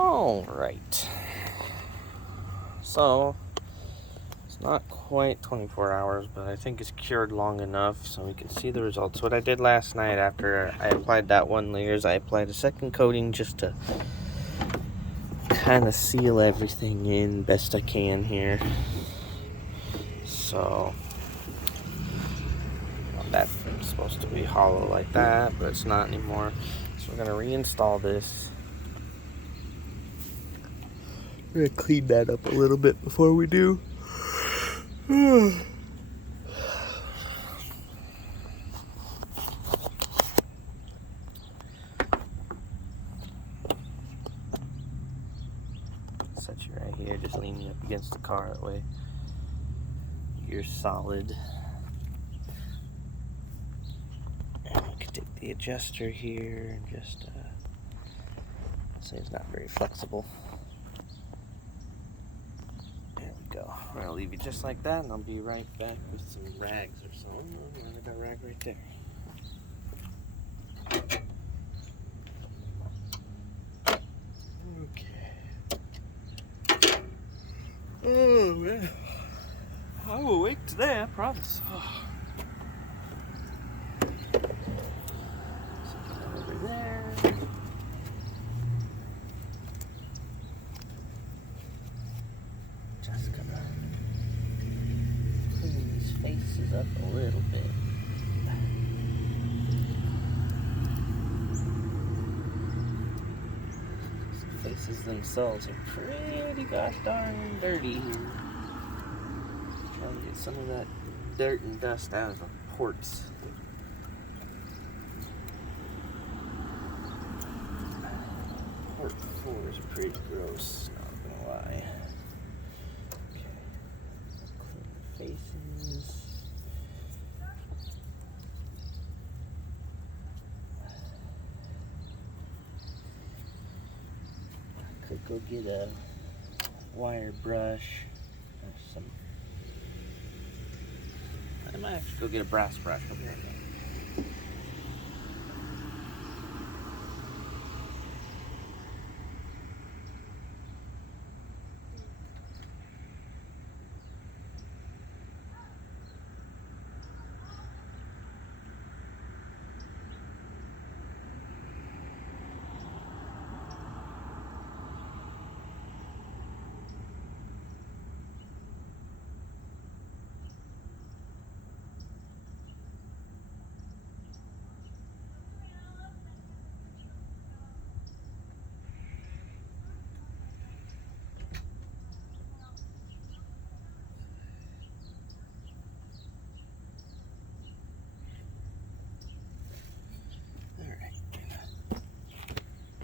Alright. So, it's not quite 24 hours, but I think it's cured long enough so we can see the results. What I did last night after I applied that one layer is I applied a second coating just to kind of seal everything in best I can here. So, that's supposed to be hollow like that, but it's not anymore. So we're going to reinstall this. We're going to clean that up a little bit before we do. Set you right here, just lean me up against the car, that way you're solid. And we can take the adjuster here and just say it's not very flexible. There we go. We're gonna leave you just like that, and I'll be right back with some rags or something. I got a rag right there. Okay. Oh man, I'm awake today, I promise. Oh. Over there. Just gonna clean these faces up a little bit. The faces themselves are pretty gosh darn dirty here. Trying to get some of that dirt and dust out of the ports. Port 4 is pretty gross, not gonna lie. Okay. Clean the faces. I could go get a wire brush or some. I might actually go get a brass brush over here.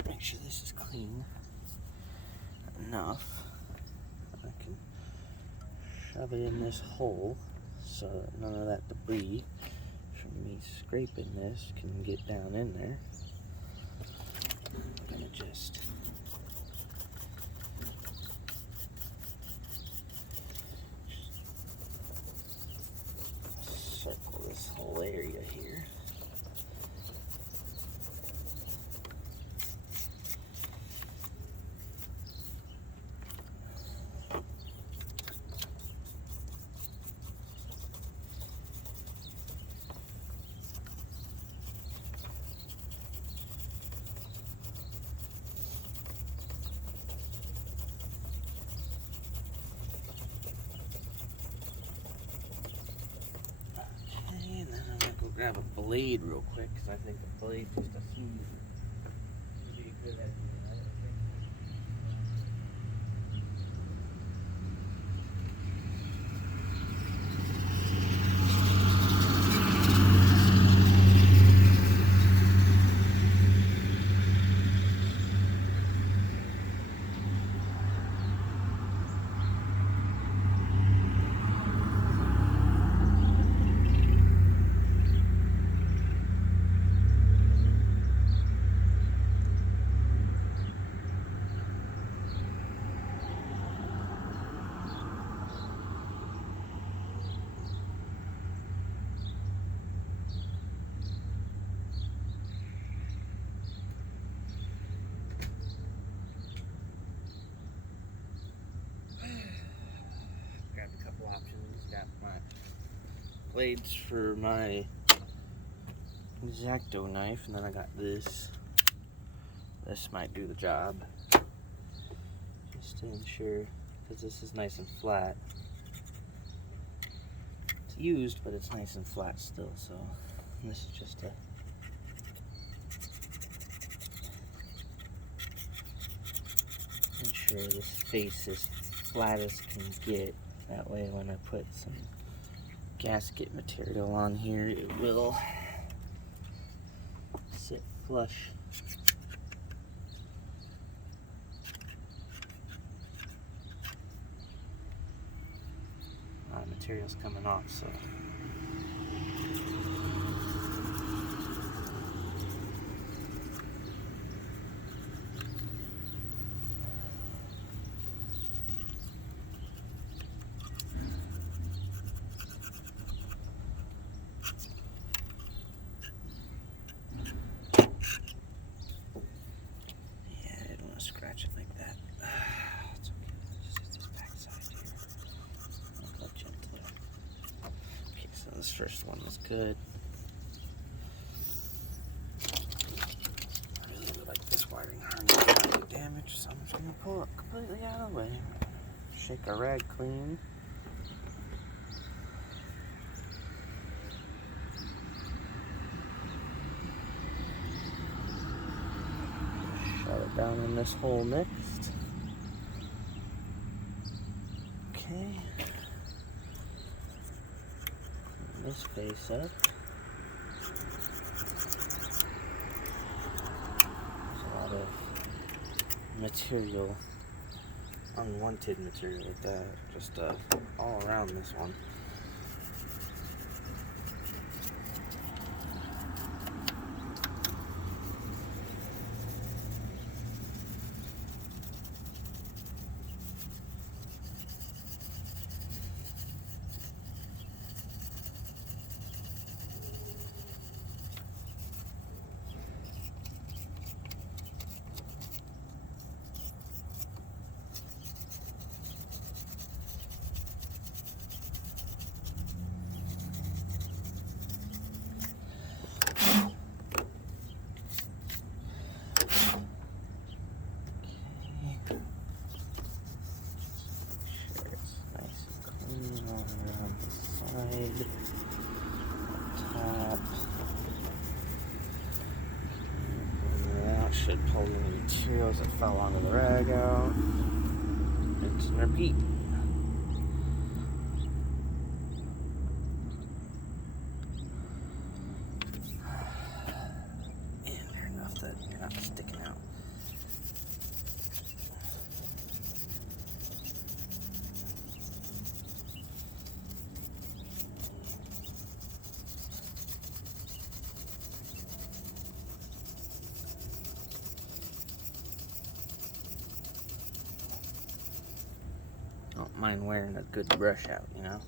Make sure this is clean enough. I can shove it in this hole so that none of that debris from me scraping this can get down in there. I'm gonna just circle this whole area here. Grab a blade real quick because I think a blade just a smooth would be a good idea. blades for my X-Acto knife, and then I got this. This might do the job, just to ensure, because this is nice and flat. It's used, but it's nice and flat still, so this is just a ensure this face is flat as can get. That way when I put some gasket material on here, it will sit flush. Material's coming off, so scratch it like that. It's okay. Just this back side here. I'll gently. Okay, so this first one is good. I really like this wiring harness not get damaged, so I'm just gonna pull it completely out of the way. Shake our rag clean. Shut it down in this hole next. Okay. Clean this face up. There's a lot of material, unwanted material like that, just all around this one. Top. That should pull any materials that fell onto the rag out. Rinse and repeat. And they're enough that you're not sticking out. Don't mind wearing a good brush out, you know.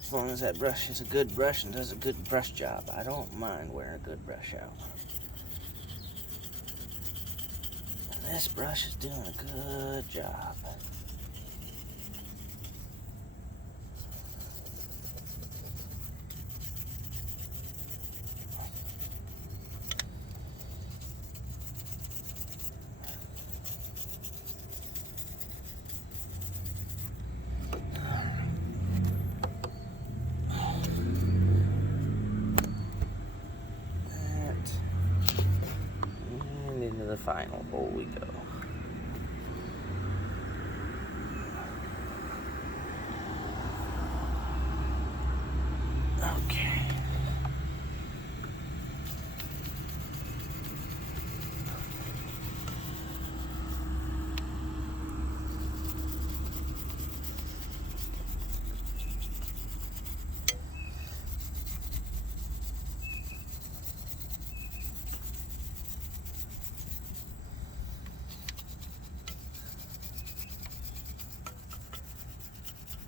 As long as that brush is a good brush and does a good brush job, I don't mind wearing a good brush out. And this brush is doing a good job. Into the final hole we go. Okay.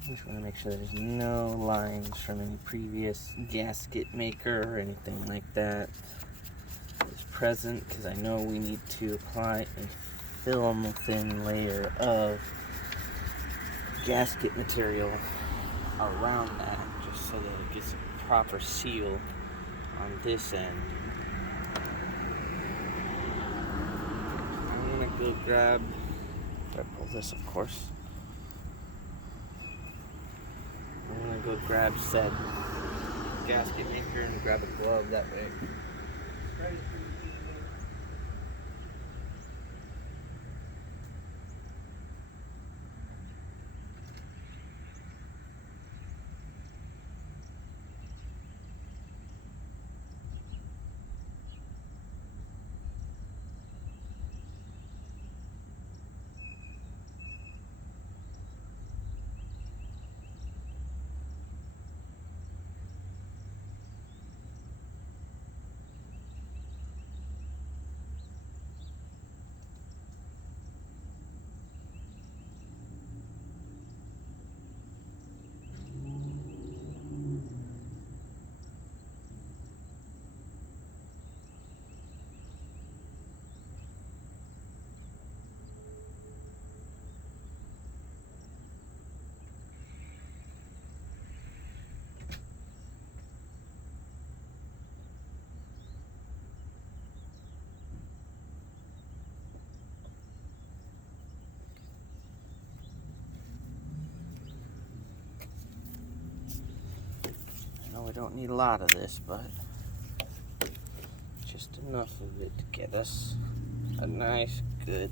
Just want to make sure there's no lines from any previous gasket maker or anything like that is present, because I know we need to apply a film thin layer of gasket material around that just so that it gets proper seal on this end. I'm gonna go grab, if I pull this of course, I'm gonna go grab said gasket maker and grab a glove that way. We don't need a lot of this, but just enough of it to get us a nice, good,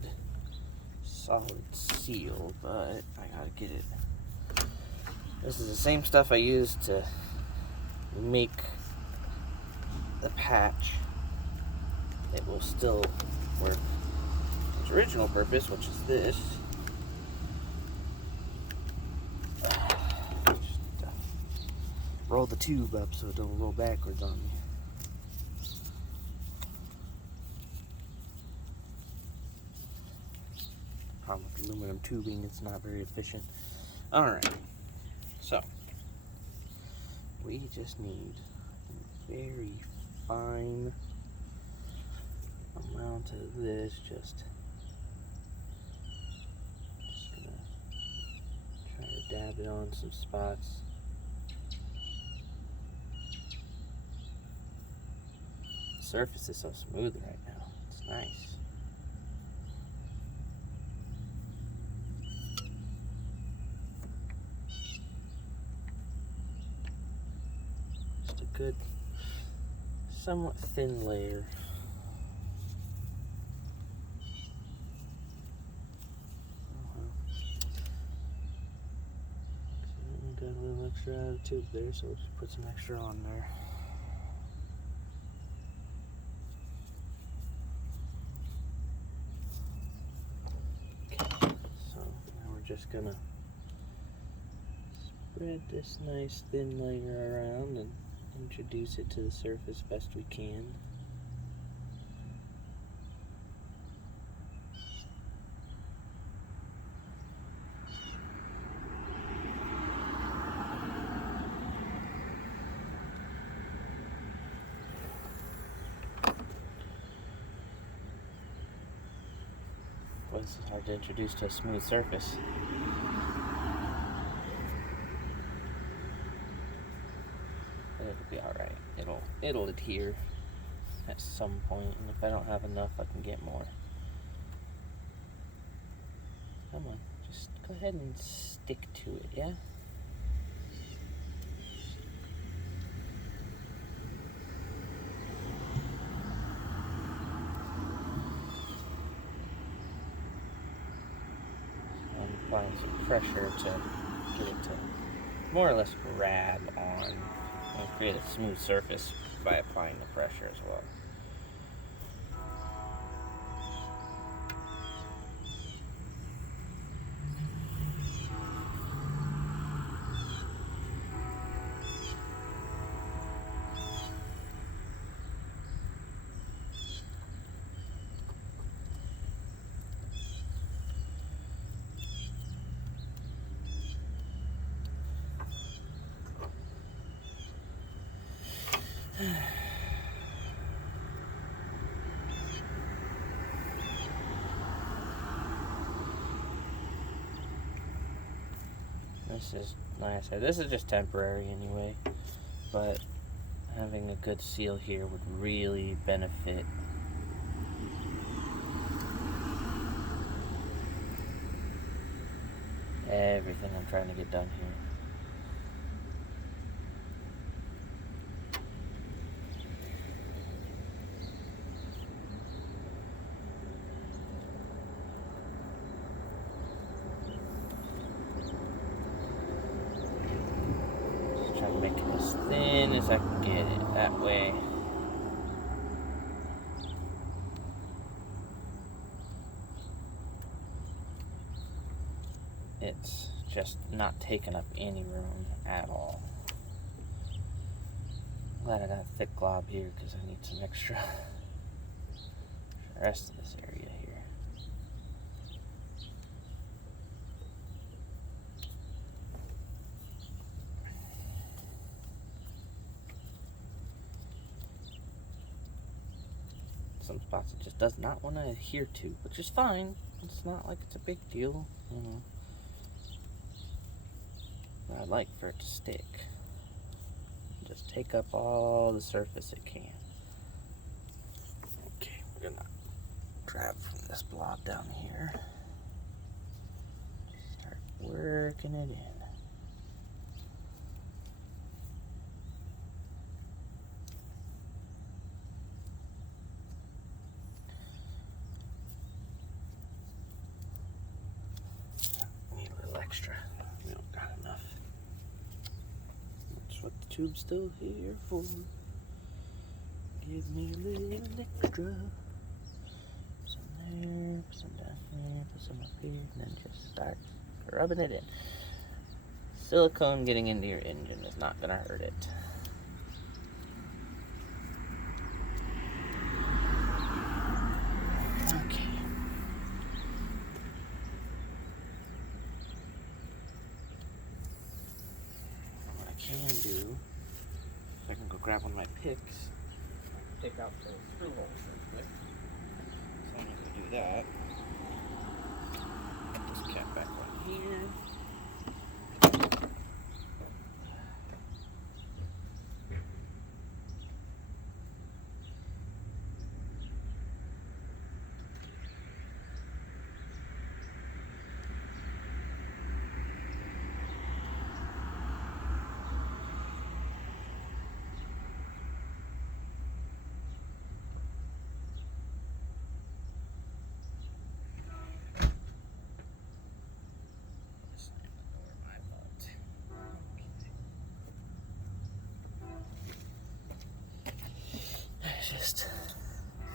solid seal, but I gotta get it. This is the same stuff I used to make the patch. It will still work its original purpose, which is this. Roll the tube up so it don't roll backwards on me. Problem with aluminum tubing, it's not very efficient. Alright, so we just need a very fine amount of this. Just gonna try to dab it on some spots. The surface is so smooth right now. It's nice. Just a good, somewhat thin layer. Got a little extra out of the tube there, so we'll just put some extra on there. Just gonna spread this nice thin layer around and introduce it to the surface best we can. Well, this is hard to introduce to a smooth surface. It'll be alright. It'll adhere at some point, and if I don't have enough, I can get more. Come on, just go ahead and stick to it, yeah? Applying some pressure to get it to more or less grab on and create a smooth surface by applying the pressure as well. This is, like I said, this is just temporary anyway. but having a good seal here would really benefit. Everything I'm trying to get done here. Just trying to make it as thin as I can get it. That way it's just not taking up any room at all. Glad I got a thick glob here because I need some extra for the rest of this area here. Some spots it just does not want to adhere to, which is fine. It's not like it's a big deal, you know. But I'd like for it to stick. Just take up all the surface it can. Okay, we're gonna grab from this blob down here. Start working it in. Need a little extra. We don't got enough. That's what the tube's still here for. Give me a little extra. Put some there, put some down there, put some up here, and then just start rubbing it in. Silicone getting into your engine is not gonna hurt it. Okay. What I can do, I can go grab one of my picks, pick out those screw holes real quick. So I'm gonna do that. Put this cap back on here. Just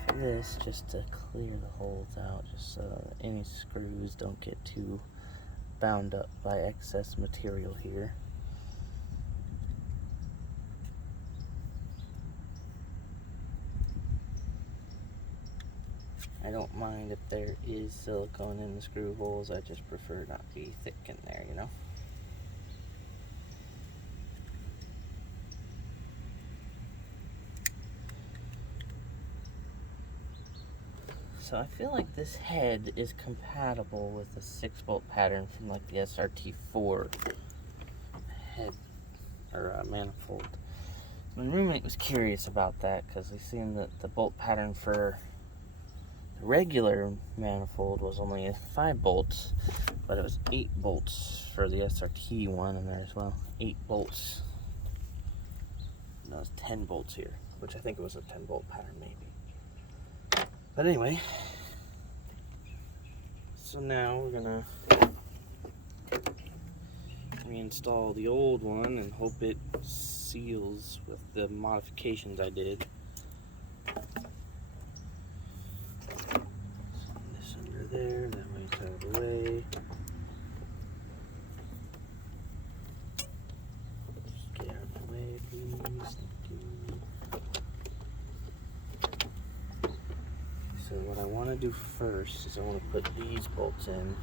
for this, just to clear the holes out, just so any screws don't get too bound up by excess material here. I don't mind if there is silicone in the screw holes, I just prefer not to be thick in there, you know? So I feel like this head is compatible with the 6-bolt pattern from like the SRT4 head or manifold. My roommate was curious about that because he seen that the bolt pattern for the regular manifold was only 5 bolts, but it was 8 bolts for the SRT one in there as well. 8 bolts. And that was 10 bolts here, which I think it was a 10-bolt pattern maybe. But anyway, so now we're gonna reinstall the old one and hope it seals with the modifications I did. Slide this under there, that way it's out of the way. Just get out of the way, please. Thank you. So what I want to do first is I want to put these bolts in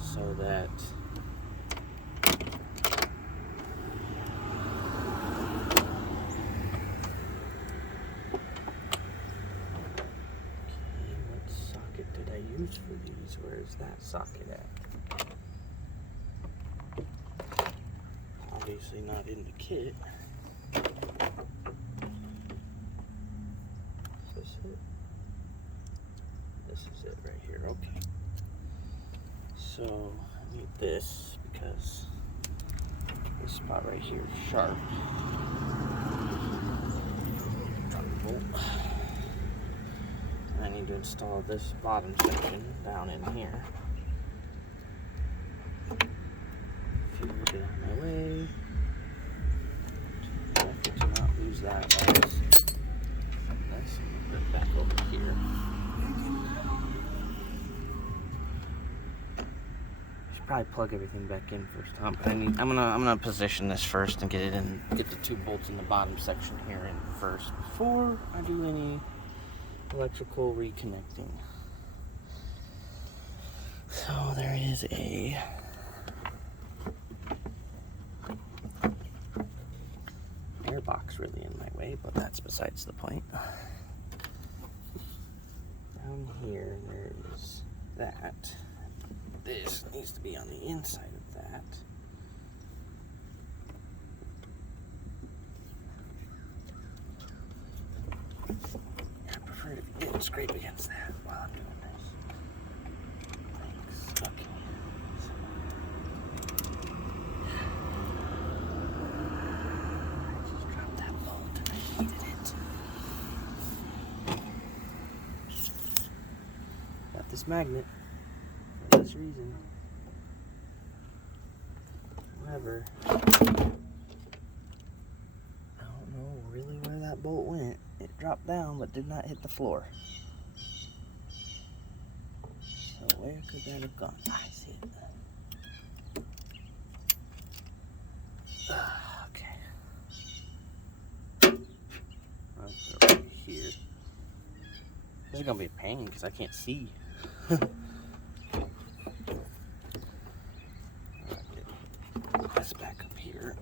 so that what socket did I use for these? Where is that socket at? Obviously not in the kit. This is it right here. Okay. So I need this because this spot right here is sharp. Drop the bolt. I need to install this bottom section down in here. Get out of my way. To not lose that while it's nice and put it back over here. Should probably plug everything back in first, huh? But I'm gonna position this first and get the 2 bolts in the bottom section here in first before I do any electrical reconnecting. So there is a airbox really in my way, but that's besides the point. Down here there is that. This needs to be on the inside of that. I prefer it if you didn't scrape against that while I'm doing this. Thanks. Okay. I just dropped that bolt and I hated it. Got this magnet for this reason. However, I don't know really where that bolt went. It dropped down but did not hit the floor. So where could that have gone? I see it. Okay. I'll put it over here. This is gonna be a pain because I can't see. This back up here.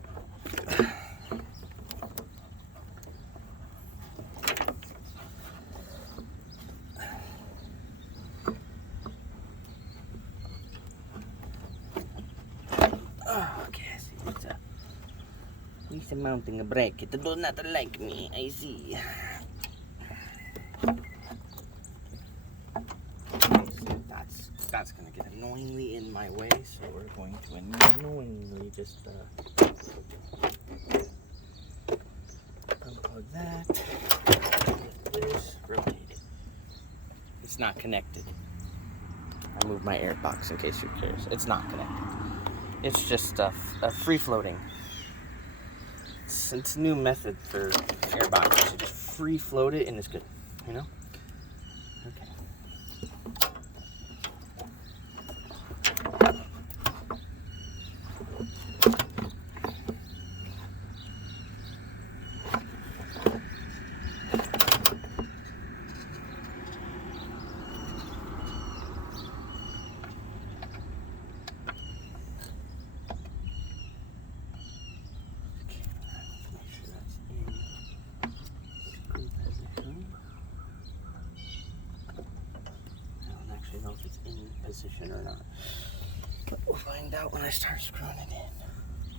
Okay, I see. It's mounting a bracket. It does not like me. I see. That's gonna get annoyingly in my way, so we're going to annoyingly just unplug that. Get this, rotate it. It's not connected. I moved my air box in case you're curious. It's not connected. It's just a free floating. It's a new method for air boxes. You just free float it and it's good. You know? Okay. Know if it's in position or not, but we'll find out when I start screwing it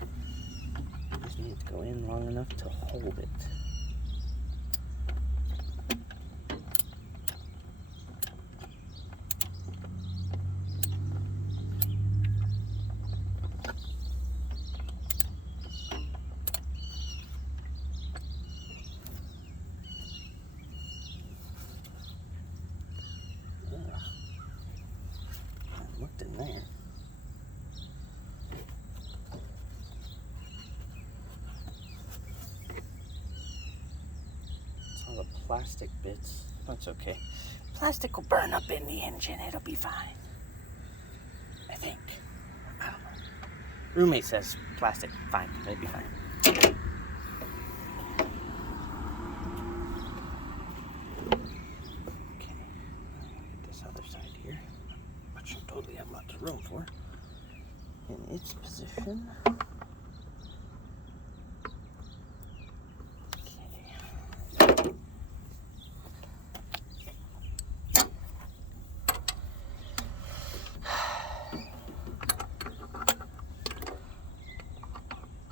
in. Just need it to go in long enough to hold it. Looked in there. It's all the plastic bits. That's okay. Plastic will burn up in the engine. It'll be fine. I think. I don't know. Roommate says plastic, fine. It'll be fine. Totally have lots of room for in its position. Okay.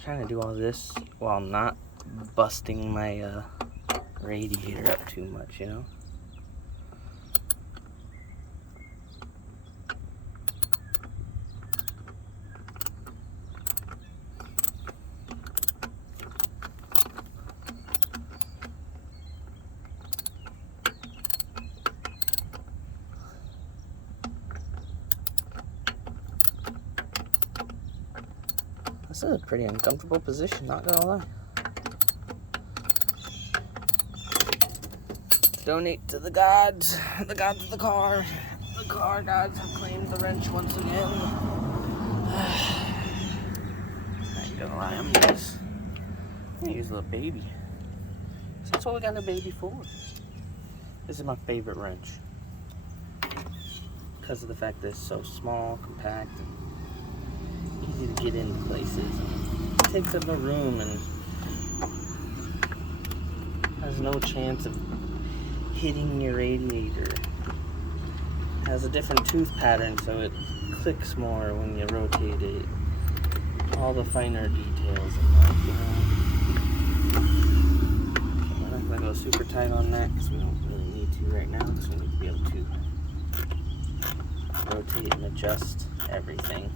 Trying to do all this while not busting my radiator up too much, you know? This is a pretty uncomfortable position, not gonna lie. Donate to the gods of the car. The car gods have claimed the wrench once again. I ain't gonna lie, I'm gonna use a little baby. That's what we got a baby for. This is my favorite wrench. Because of the fact that it's so small, compact, and easy to get into places. It takes up no room and has no chance of hitting your radiator. It has a different tooth pattern, so it clicks more when you rotate it. All the finer details of that, you know. Okay, we're not gonna go super tight on that because we don't really need to right now, because we need to be able to rotate and adjust everything.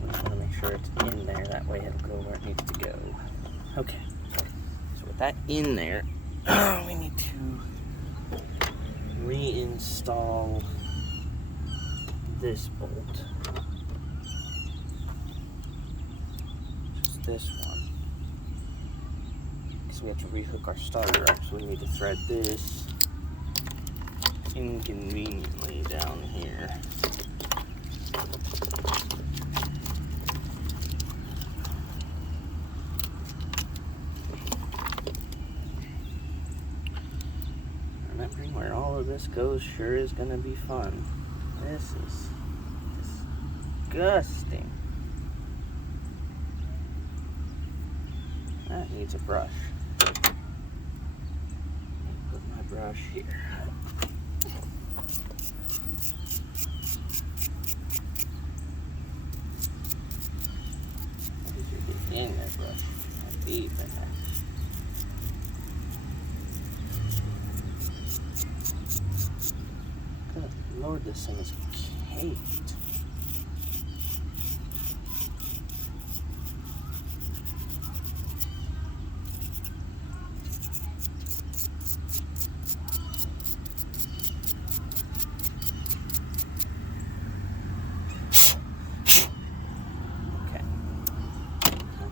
We just want to make sure it's in there, that way it'll go where it needs to go. Okay, so with that in there, we need to reinstall this bolt. Just this one. Because we have to rehook our starter up, so we need to thread this inconveniently down here. Remembering where all of this goes sure is gonna be fun. This is disgusting. That needs a brush. Let me put my brush here. In there, brush. Deep in there. Good Lord, this thing is caked.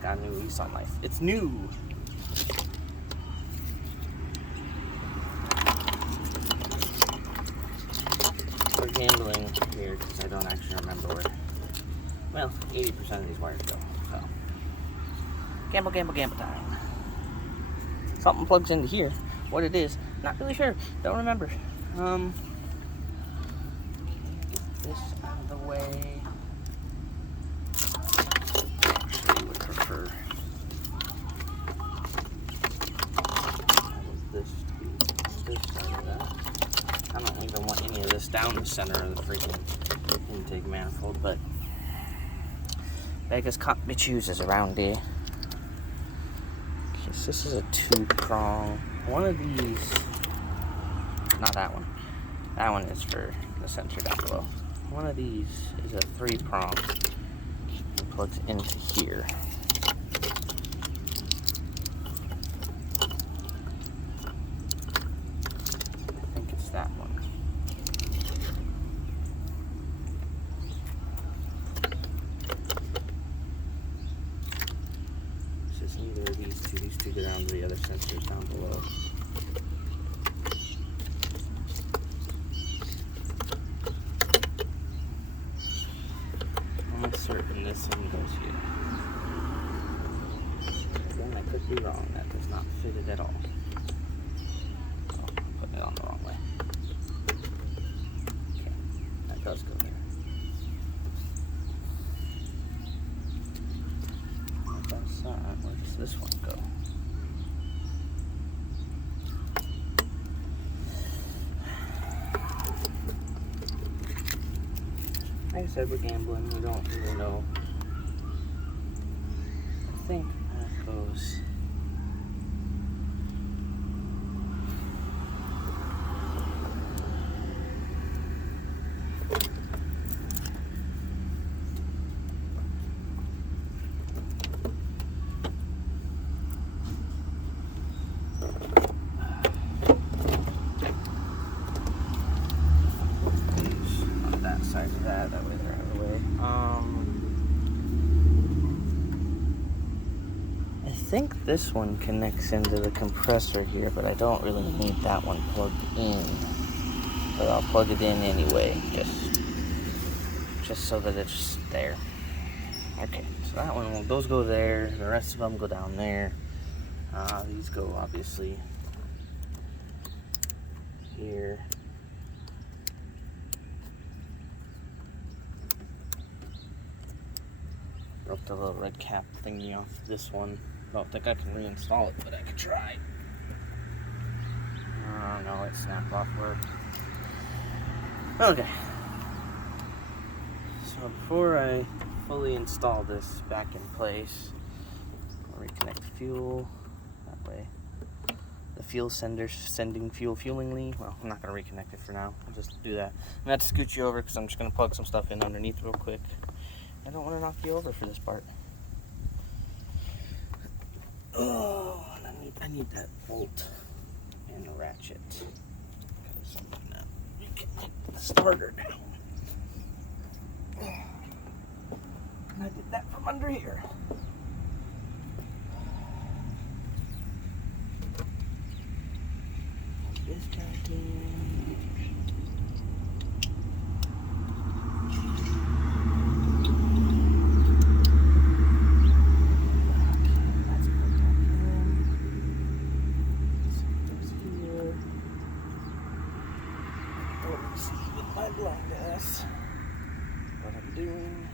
A new lease on life. It's new. We're gambling here because I don't actually remember where. Well, 80% of these wires go. So gamble time. Something plugs into here. What it is, not really sure. Don't remember. Get this out of the way. I don't even want any of this down the center of the freaking intake manifold, but beggars can't be choosers around here. Okay, so this is a 2-prong. One of these, not that one. That one is for the sensor down below. One of these is a 3-prong. It plugs into here. That one. So it's neither of these two. These two go down to the other sensors down below. I'm certain this one goes here. Again, I could be wrong. That does not fit it at all. Oh, I'm putting it on the wrong way. Does go here. That's that. Where does this one go? Like I said, we're gambling. We don't really know. I think that goes. Side of that think this one connects into the compressor here, but I don't really need that one plugged in. But I'll plug it in anyway, just so that it's there. Okay, so that one, well, those go there. The rest of them go down there. These go obviously here. Broke the little red cap thingy off this one. Don't think I can reinstall it, but I could try. Oh no, it snapped off work. Okay. So before I fully install this back in place, I'll reconnect the fuel. That way the fuel sender's sending fuelingly. Well, I'm not going to reconnect it for now. I'll just do that. I'm going to have to scoot you over because I'm just going to plug some stuff in underneath real quick. I don't want to knock you over for this part. Oh, and I need that bolt and a ratchet. Because I'm going to reconnect the starter down. And I did that from under here. Put this back in. Blind ass what I'm doing.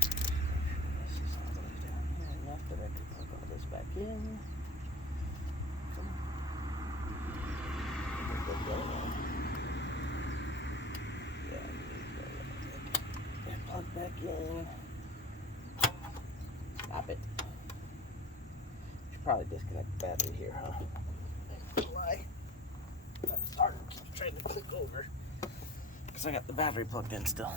This is all the way down here enough that I can plug all this back in. Come on. Yeah, plug back in. Stop it. Should probably disconnect the battery here, huh? Why? That starter keeps trying to click over. Because I got the battery plugged in still.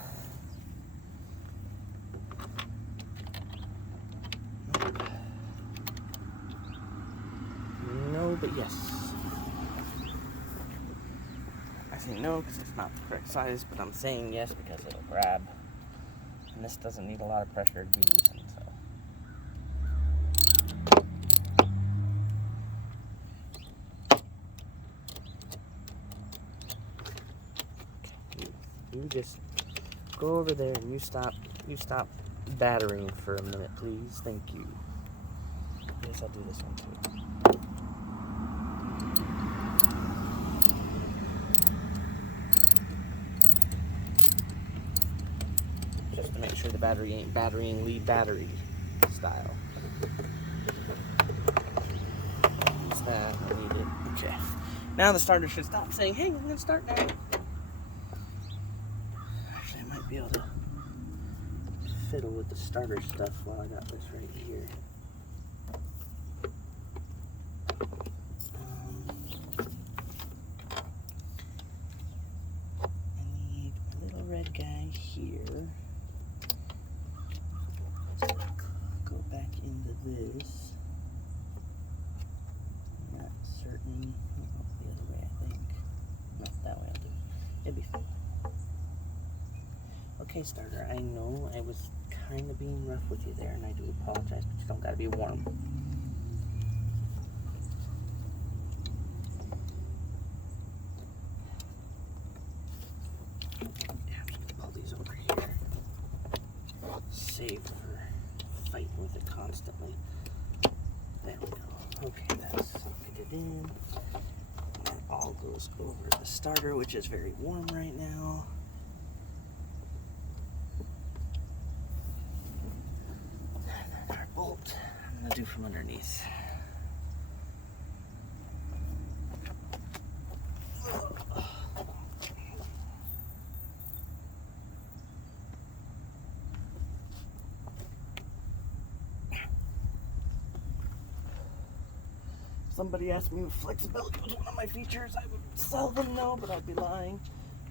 No, but yes. I say no because it's not the correct size, but I'm saying yes because it'll grab. And this doesn't need a lot of pressure to be loosened, so. You just go over there and you stop battering for a minute, please. Thank you. I guess I'll do this one too. Just to make sure the battery ain't batterying lead battery style. Use that, I need it. Okay. Now the starter should stop saying, hey, I'm gonna start now. Be able to fiddle with the starter stuff while I got this right here. I need a little red guy here. Go back into this. I'm not certain. The other way, I think. No, that way I'll do it. It'll be fine. Okay, starter, I know I was kind of being rough with you there, and I do apologize, but you don't gotta be warm. Yeah, I'm just gonna pull these over here. Save for fighting with it constantly. There we go. Okay, that's socketed in. And that all goes over the starter, which is very warm right now. Bolt I'm gonna do from underneath. Somebody asked me if flexibility was one of my features. I would seldom know, but I'd be lying.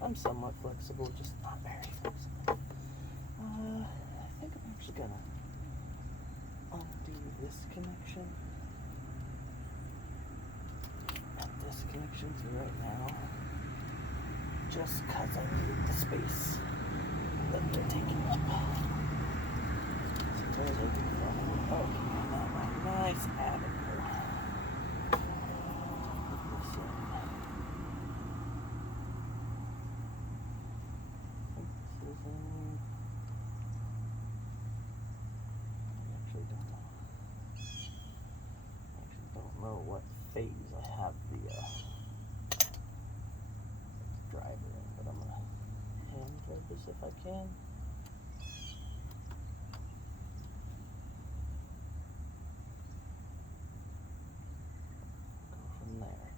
I'm somewhat flexible, just not very flexible. I think I'm actually gonna undo this connection. And this connection to right now. Just because I need the space that they're taking up. So there's a okay, that right nice avenue. Don't know what phase I have the driver in, but I'm gonna hand thread this if I can. Go from there.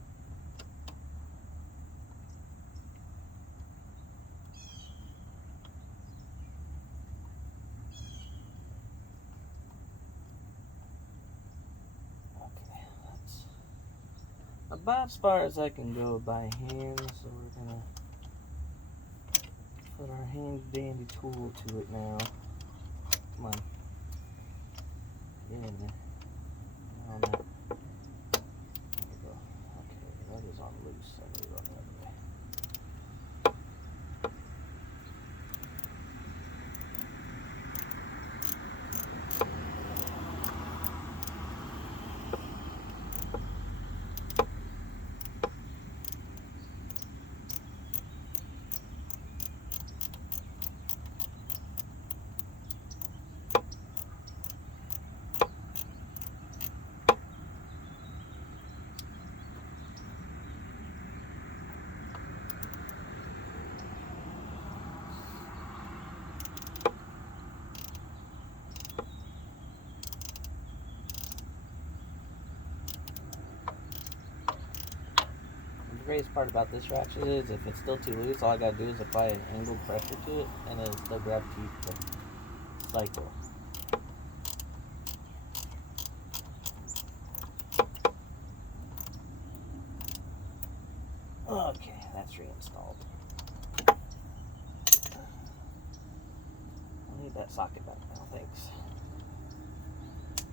About as far as I can go by hand, so we're gonna put our handy dandy tool to it now. Come on. Get in there. On that. There we go. Okay, that is on loose. I need it on the other way. The greatest part about this ratchet is if it's still too loose, all I gotta do is apply an angled pressure to it and it'll still grab teeth to cycle. Okay, that's reinstalled. I'll need that socket back now, thanks.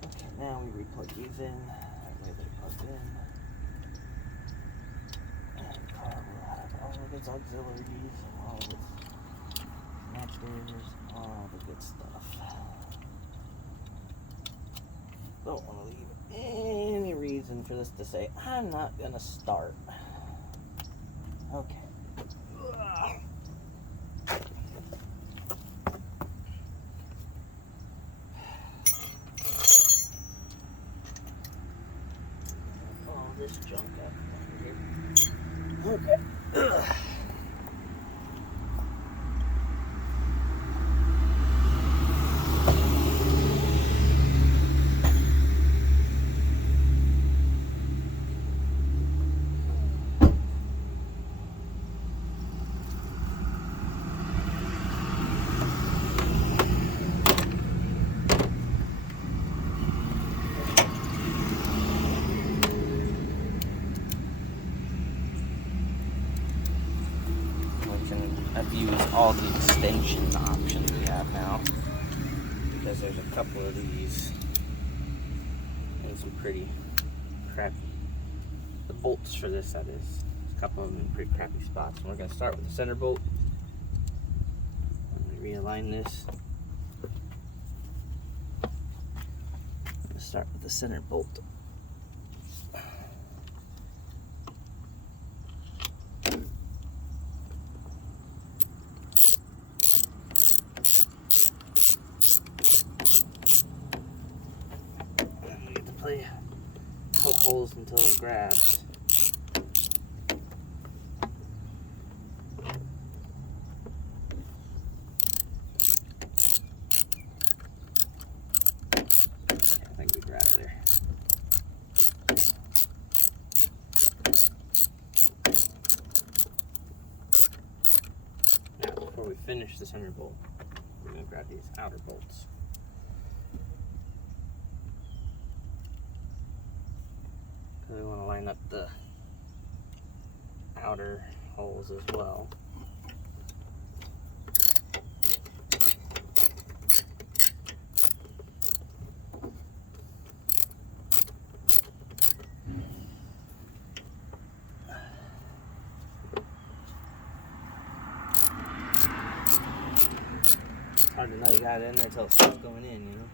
Okay, now we replug these in. That way they're plugged in. All of its auxiliaries and all of its connectors, all the good stuff. Don't want to leave any reason for this to say, I'm not going to start. Okay. All this junk up here. Okay. I've used all the extension options we have now because there's a couple of these in some pretty crappy, the bolts for this, that is, a couple of them in pretty crappy spots. And we're going to start with the center bolt. Let me realign this. Let's start with the center bolt. Poke holes until it grabs. I think we grabbed there. Now, before we finish the center bolt, we're going to grab these outer bolts. We want to line up the outer holes as well. It's hard to know you got it in there until it starts going in, you know?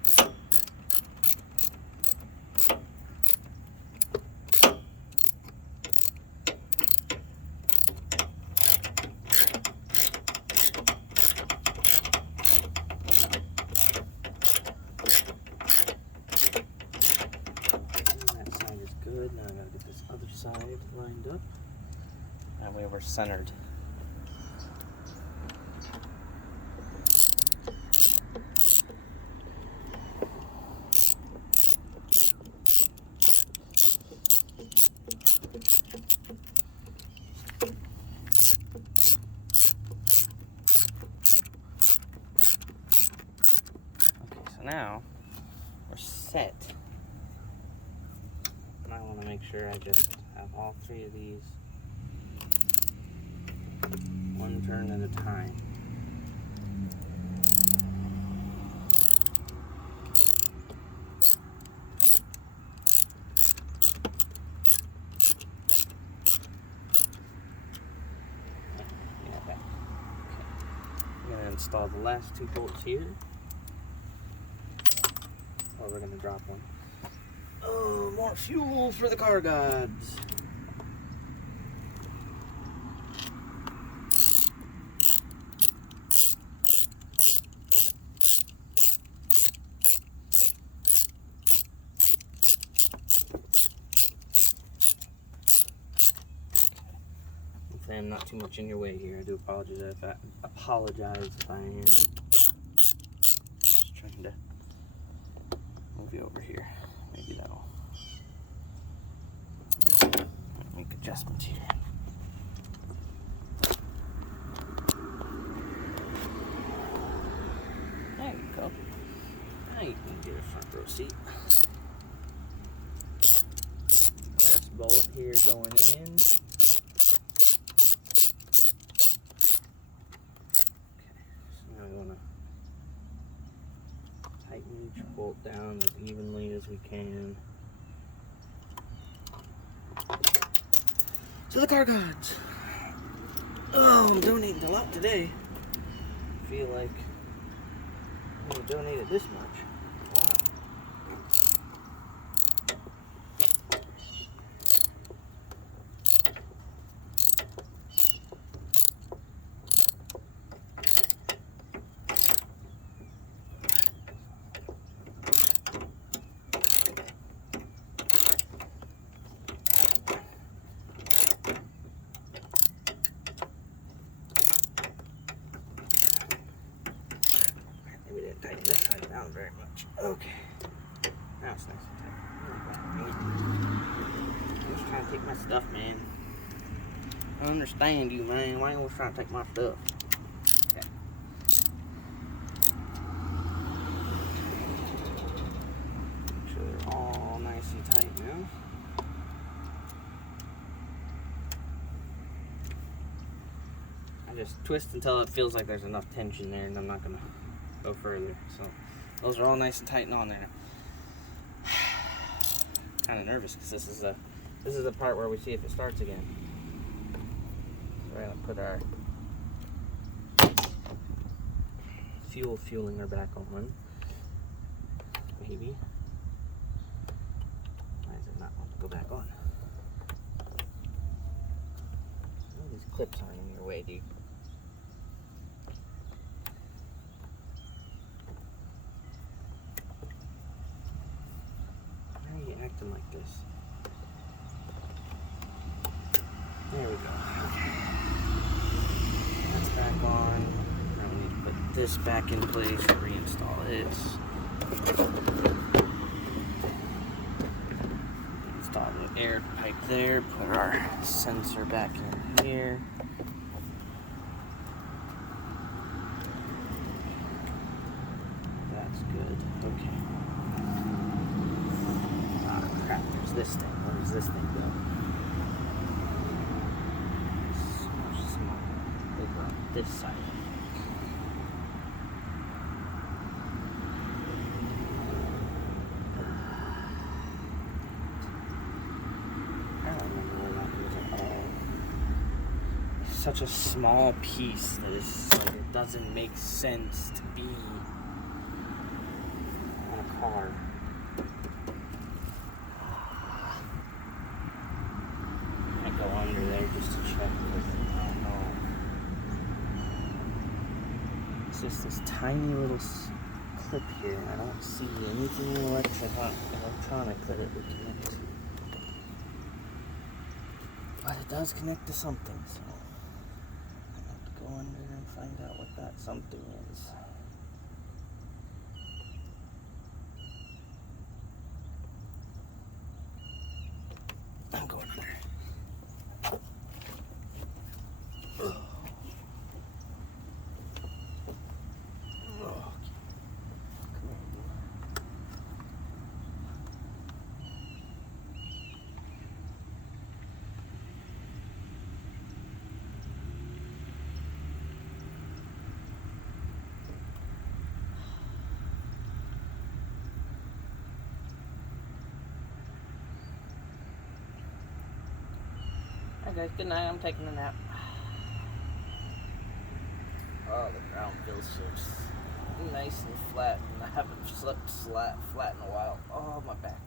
we're centered. So now we're set. And I want to make sure I just have all three of these one turn at a time. I'm going to install the last two bolts here. Or we're going to drop one. Oh, more fuel for the car gods. Hopefully I'm not too much in your way here. I do apologize if I am. Just trying to move you over here. Maybe that'll make adjustments here. There you go. Now you can get a front row seat. Last bolt here going in. Tighten each bolt down as evenly as we can. So the car gods. Oh, I'm donating a lot today. I feel like I'm gonna donate it this much. Wow. Maybe didn't tighten this side down very much. Okay. Now it's nice and tight. I'm just trying to take my stuff, man. I understand you, man. Why are you always trying to take my stuff? Okay. Make sure they're all nice and tight now. I just twist until it feels like there's enough tension there, and I'm not gonna go further. So those are all nice and tight and on there. Kind of nervous because this is the part where we see if it starts again. So we're gonna put our fuelinger back on. Maybe. Why is it not want to go back on? Oh, these clips aren't in your way, dude. Why are you acting like this? There we go. Okay. That's back on. Now we need to put this back in place and reinstall this. Install the air pipe there. Put our sensor back in here. That's good. Okay. Ah, crap. There's this thing. Where does this thing go? So much smaller. Over on this side. I don't remember where that was at all. It's such a small piece that it's like it doesn't make sense to be on a car. I go under there just to check, but I don't know. It's just this tiny little clip here, and I don't see anything electronic that it would connect to. But it does connect to something, so I'll have to go under and find out what that something is. I'm going under. Hi guys, good night. I'm taking a nap. Oh, the ground feels so nice and flat, and I haven't slept flat in a while. Oh, my back.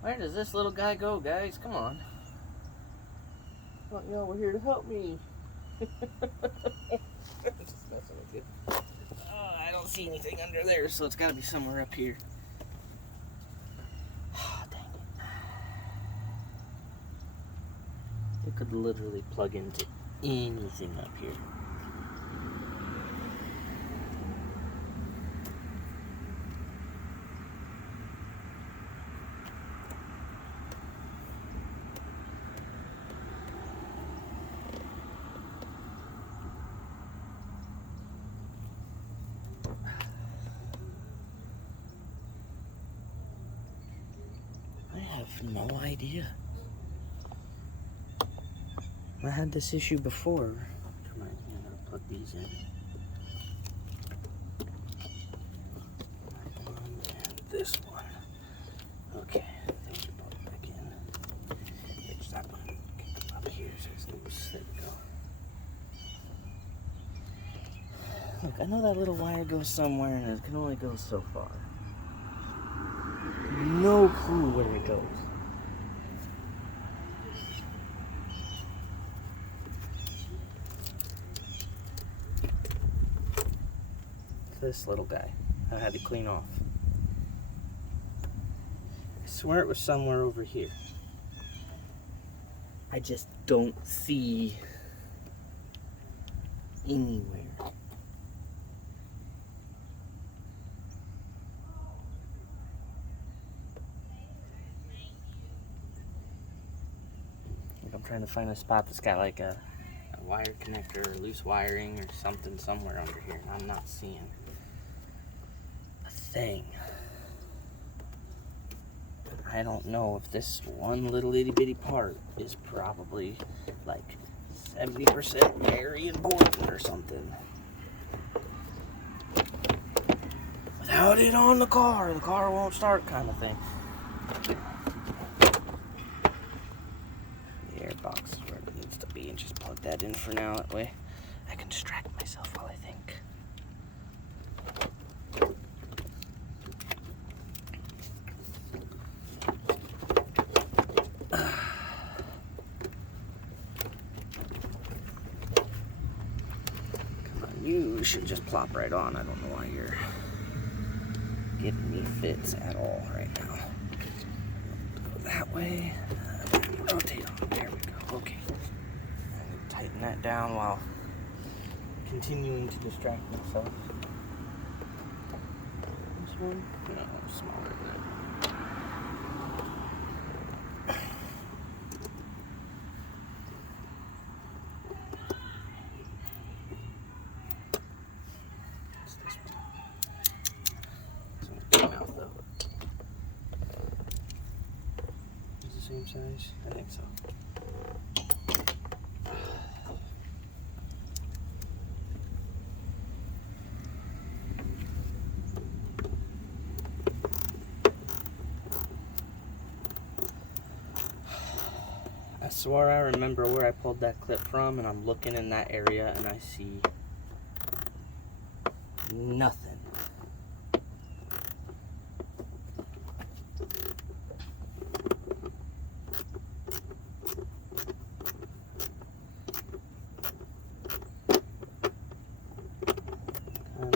Where does this little guy go, guys? Come on. Well, y'all were here to help me. Just messing with you. Oh, I don't see anything under there, so it's got to be somewhere up here. Oh, dang it. It could literally plug into anything up here. I have no idea. I had this issue before. Come on, I'm gonna plug these in. That one and this one. Okay, those are both back in. There's that one. Okay, up here, so it's loose. There we go. Look, I know that little wire goes somewhere and it can only go so far. No clue where it goes. This little guy I had to clean off. I swear it was somewhere over here. I just don't see anywhere. Like I'm trying to find a spot that's got like a wire connector or loose wiring or something somewhere under here, and I'm not seeing a thing. I don't know if this one little itty bitty part is probably like 70% very important or something. Without it on the car won't start kind of thing. The air box is where it needs to be, and just plug that in for now. That way I can distract myself while I think. You should just plop right on. I don't know why you're giving me fits at all right now. Go that way. Rotate on. There we go. Okay. Tighten that down while continuing to distract myself. This one? No, smaller than that. Same size? I think so. I swore I remember where I pulled that clip from, and I'm looking in that area and I see nothing.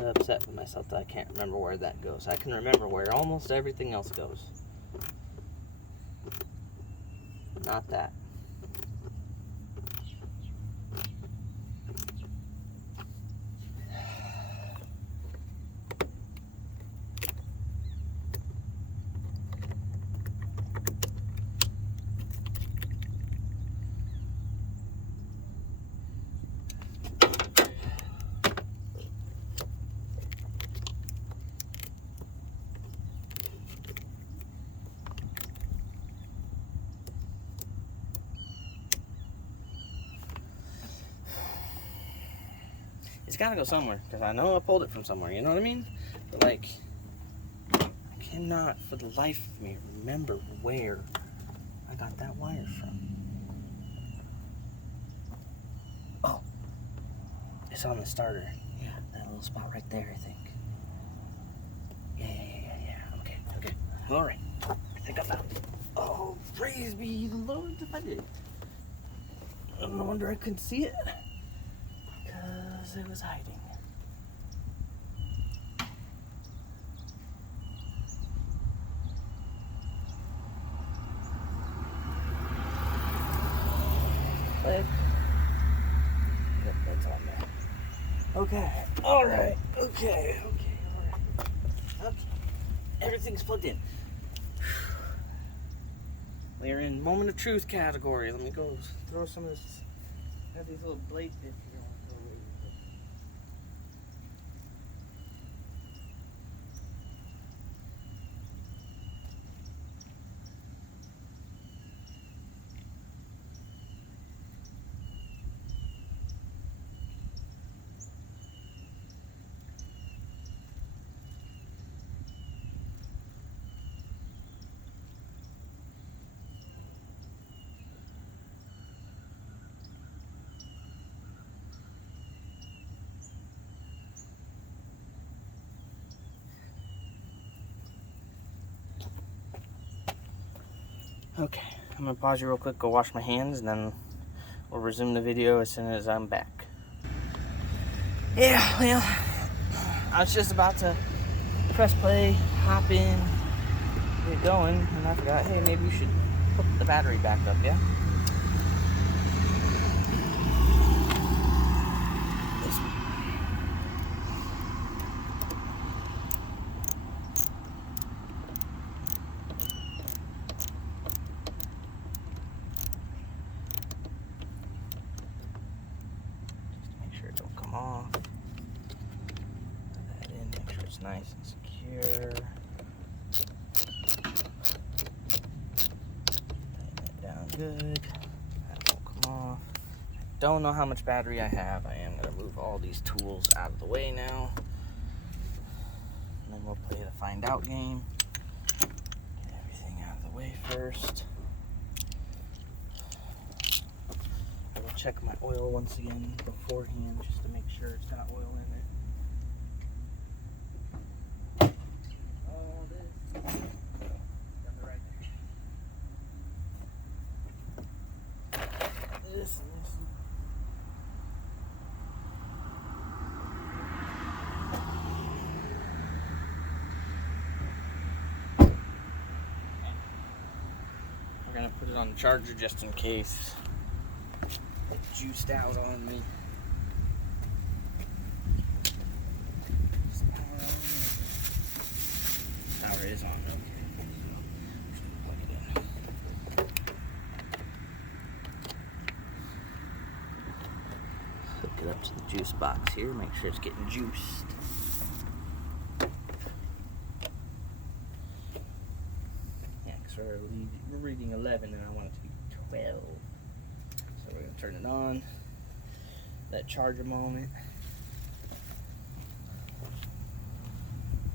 Upset with myself that I can't remember where that goes. I can remember where almost everything else goes. Not that. It's gotta go somewhere, because I know I pulled it from somewhere, you know what I mean? But like, I cannot for the life of me remember where I got that wire from. Oh, it's on the starter. Yeah, that little spot right there, I think. Yeah. Okay. All right. I think I found it. Oh, praise be the Lord if I did. No wonder I couldn't see it, because it was hiding. Click. Yep, that's on there. Okay. All right. Okay. Everything's plugged in. We're in moment of truth category. Let me go throw some of this. I have these little blade bits here. I'll throw away real quick. Okay, I'm gonna pause you real quick, go wash my hands, and then we'll resume the video as soon as I'm back. Yeah, well, I was just about to press play, hop in, get going, and I forgot, hey, maybe you should put the battery back up, yeah? Off. Put that in, make sure it's nice and secure. Tighten it down good. That won't come off. I don't know how much battery I have. I am going to move all these tools out of the way now. And then we'll play the find out game. Get everything out of the way first. I will check my oil once again beforehand just to make sure it's got oil in it. All this. Got the right there. This and this. We're gonna put it on the charger just in case. It juiced out on me. Power is on, okay. So, plug it in. Hook it up to the juice box here, make sure it's getting juiced. Yeah, because we're reading 11 and I want it to be 12. So we're going to turn it on, let it charge a moment.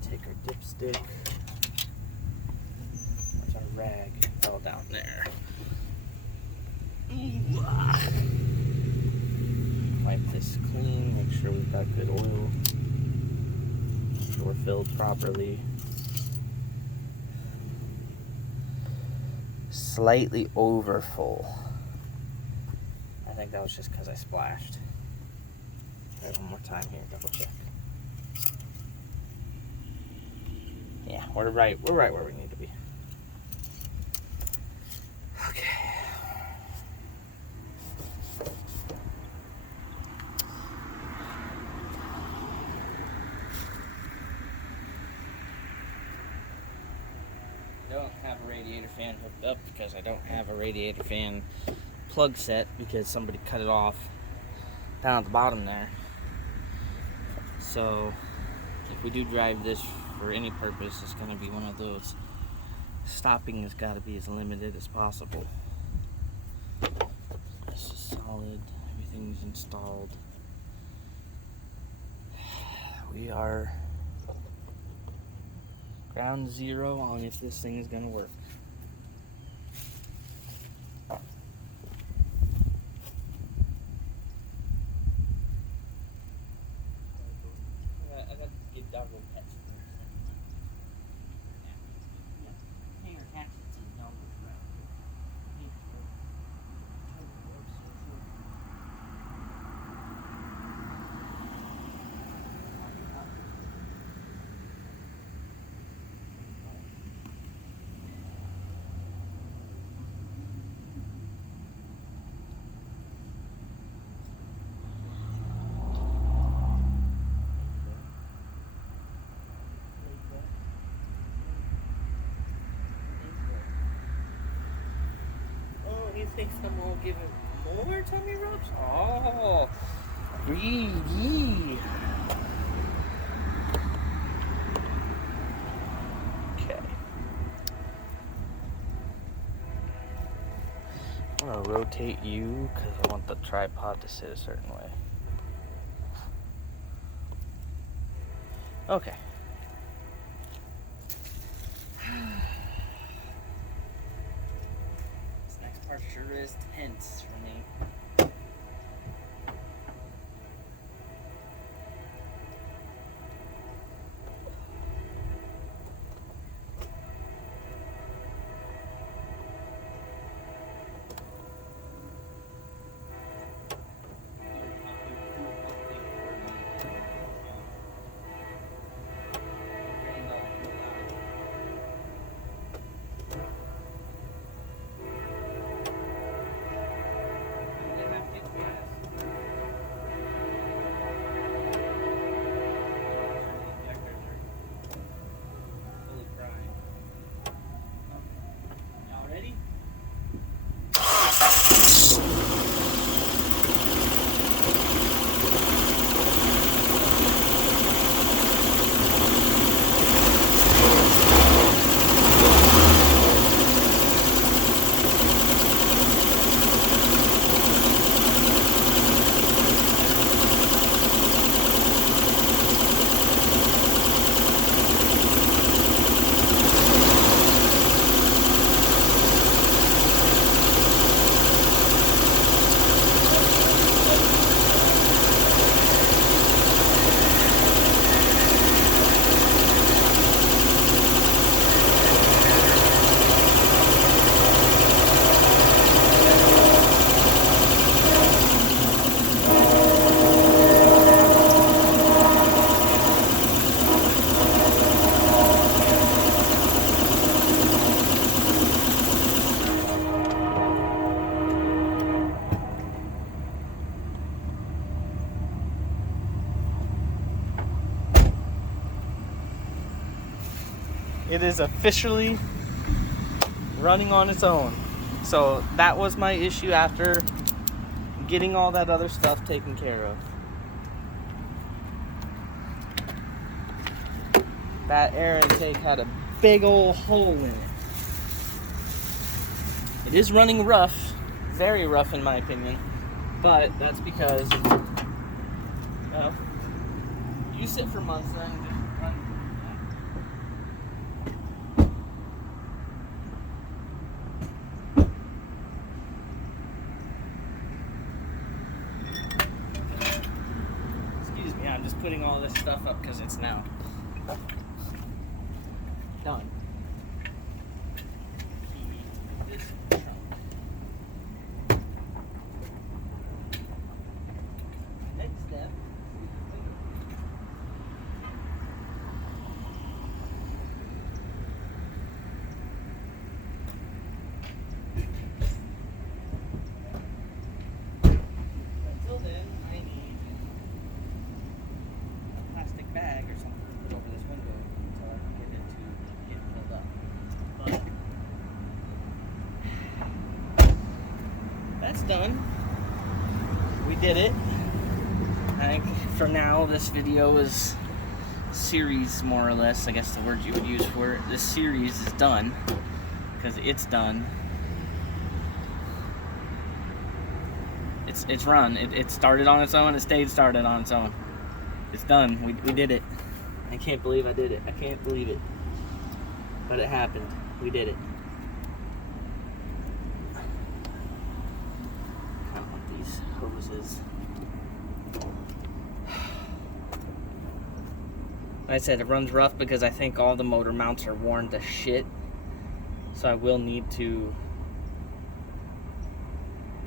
Take our dipstick. Where's our rag? It fell down there. Ooh, ah. Wipe this clean, make sure we've got good oil. Make sure we're filled properly. Slightly over full. I think that was just because I splashed. Try one more time here, double check. Yeah, we're right where we need to be. Okay. Don't have a radiator fan hooked up because I don't have a radiator fan plug set because somebody cut it off down at the bottom there. So if we do drive this for any purpose, it's going to be one of those. Stopping has got to be as limited as possible. This is solid. Everything's installed. we are ground zero on if this thing is going to work. I got to get doggo pets first. Hanger hatchets and doggo crap. You think someone will give him more tummy rubs? Oh, greedy. Okay. I'm gonna rotate you because I want the tripod to sit a certain way. Okay. Part sure is tense for me. It is officially running on its own. So that was my issue after getting all that other stuff taken care of. That air intake had a big old hole in it. It is running rough, very rough in my opinion, but that's because, you sit for months then and just run. Excuse me, I'm just putting all this stuff up because it's now done. This trunk. Next step. Until then, I need a plastic bag or something to put over this window until I can get it to get filled up. But that's done. We did it. I think for now this video is series, more or less, I guess the word you would use for it. This series is done because it's done. It's run. It started on its own. It stayed started on its own. It's done. We did it. I can't believe I did it. I can't believe it. But it happened. We did it. I don't want these hoses. Like I said, it runs rough because I think all the motor mounts are worn to shit. So I will need to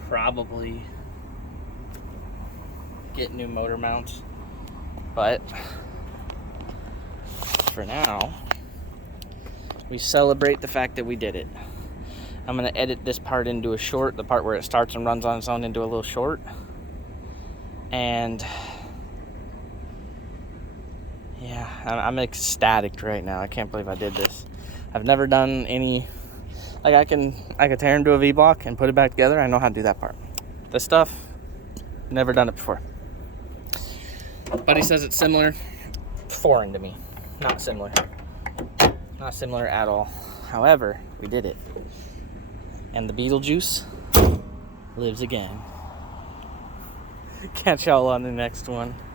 probably get new motor mounts. But for now, we celebrate the fact that we did it. I'm going to edit this part into a short, the part where it starts and runs on its own into a little short. And yeah, I'm ecstatic right now. I can't believe I did this. I've never done any, like I can tear into a V-block and put it back together. I know how to do that part. This stuff, never done it before. Buddy says it's similar. Foreign to me. Not similar. Not similar at all. However, we did it. And the Beetlejuice lives again. Catch y'all on the next one.